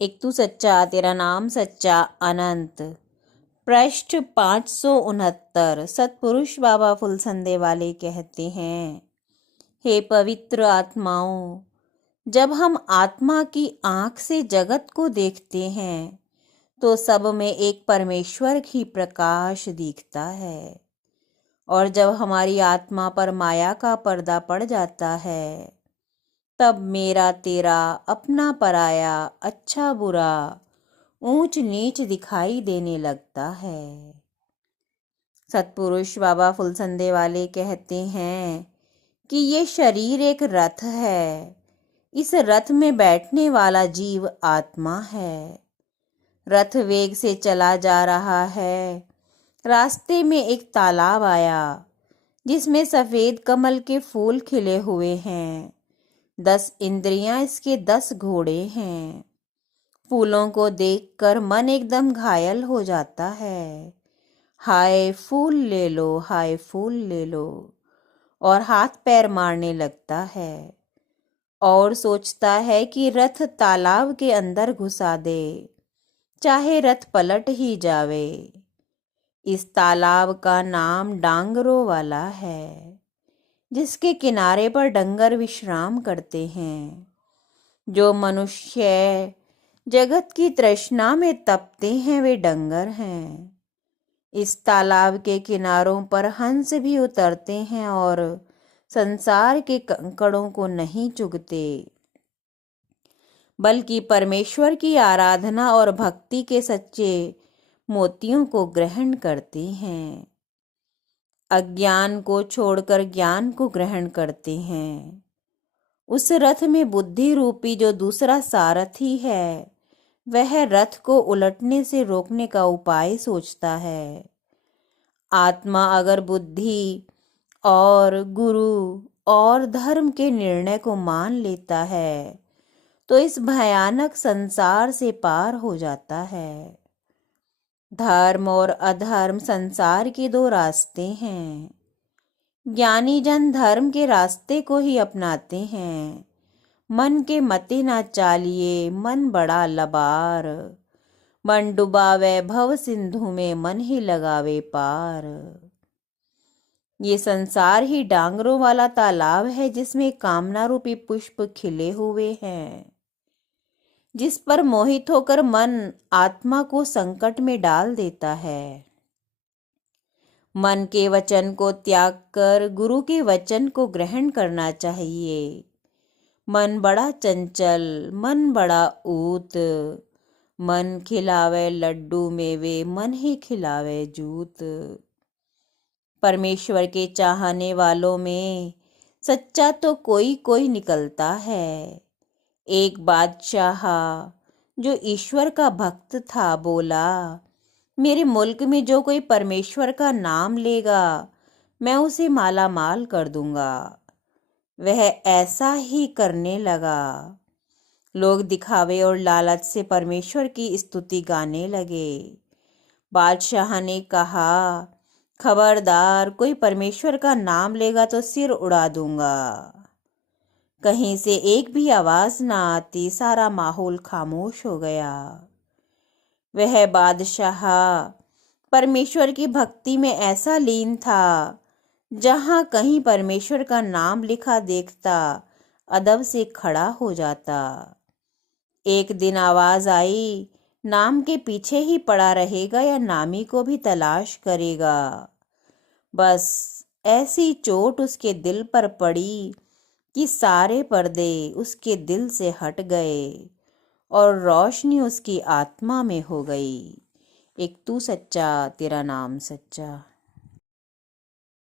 एक तू सच्चा तेरा नाम सच्चा अनंत। पृष्ठ 569। सतपुरुष बाबा फुलसंदे वाले कहते हैं, हे पवित्र आत्माओं, जब हम आत्मा की आंख से जगत को देखते हैं तो सब में एक परमेश्वर ही प्रकाश दिखता है, और जब हमारी आत्मा पर माया का पर्दा पड़ जाता है तब मेरा तेरा, अपना पराया, अच्छा बुरा, ऊंच नीच दिखाई देने लगता है। सतपुरुष बाबा फुलसंदे वाले कहते हैं कि ये शरीर एक रथ है। इस रथ में बैठने वाला जीव आत्मा है। रथ वेग से चला जा रहा है। रास्ते में एक तालाब आया जिसमें सफेद कमल के फूल खिले हुए हैं। 10 इंद्रियां इसके 10 घोड़े हैं। फूलों को देखकर मन एकदम घायल हो जाता है। हाय फूल ले लो, हाय फूल ले लो, और हाथ पैर मारने लगता है और सोचता है कि रथ तालाब के अंदर घुसा दे, चाहे रथ पलट ही जावे। इस तालाब का नाम डांगरों वाला है, जिसके किनारे पर डंगर विश्राम करते हैं। जो मनुष्य जगत की तृष्णा में तपते हैं वे डंगर हैं। इस तालाब के किनारों पर हंस भी उतरते हैं और संसार के कंकड़ों को नहीं चुगते, बल्कि परमेश्वर की आराधना और भक्ति के सच्चे मोतियों को ग्रहण करते हैं। अज्ञान को छोड़कर ज्ञान को ग्रहण करते हैं। उस रथ में बुद्धि रूपी जो दूसरा सारथी है वह रथ को उलटने से रोकने का उपाय सोचता है। आत्मा अगर बुद्धि और गुरु और धर्म के निर्णय को मान लेता है तो इस भयानक संसार से पार हो जाता है। धर्म और अधर्म संसार के 2 रास्ते हैं। ज्ञानी जन धर्म के रास्ते को ही अपनाते हैं। मन के मते ना चालिए, मन बड़ा लबार, मन डुबावे भव सिंधु में, मन ही लगावे पार। ये संसार ही डांगरों वाला तालाब है जिसमें कामना रूपी पुष्प खिले हुए हैं, जिस पर मोहित होकर मन आत्मा को संकट में डाल देता है। मन के वचन को त्याग कर गुरु के वचन को ग्रहण करना चाहिए। मन बड़ा चंचल, मन बड़ा ऊत, मन खिलावे लड्डू मेवे, मन ही खिलावे जूत। परमेश्वर के चाहने वालों में सच्चा तो कोई कोई निकलता है। एक बादशाह जो ईश्वर का भक्त था बोला, मेरे मुल्क में जो कोई परमेश्वर का नाम लेगा मैं उसे माला माल कर दूंगा। वह ऐसा ही करने लगा। लोग दिखावे और लालच से परमेश्वर की स्तुति गाने लगे। बादशाह ने कहा, खबरदार, कोई परमेश्वर का नाम लेगा तो सिर उड़ा दूंगा। कहीं से एक भी आवाज ना आती, सारा माहौल खामोश हो गया। वह बादशाह परमेश्वर की भक्ति में ऐसा लीन था, जहां कहीं परमेश्वर का नाम लिखा देखता अदब से खड़ा हो जाता। एक दिन आवाज आई, नाम के पीछे ही पड़ा रहेगा या नामी को भी तलाश करेगा। बस ऐसी चोट उसके दिल पर पड़ी कि सारे पर्दे उसके दिल से हट गए और रोशनी उसकी आत्मा में हो गई। एक तू सच्चा तेरा नाम सच्चा।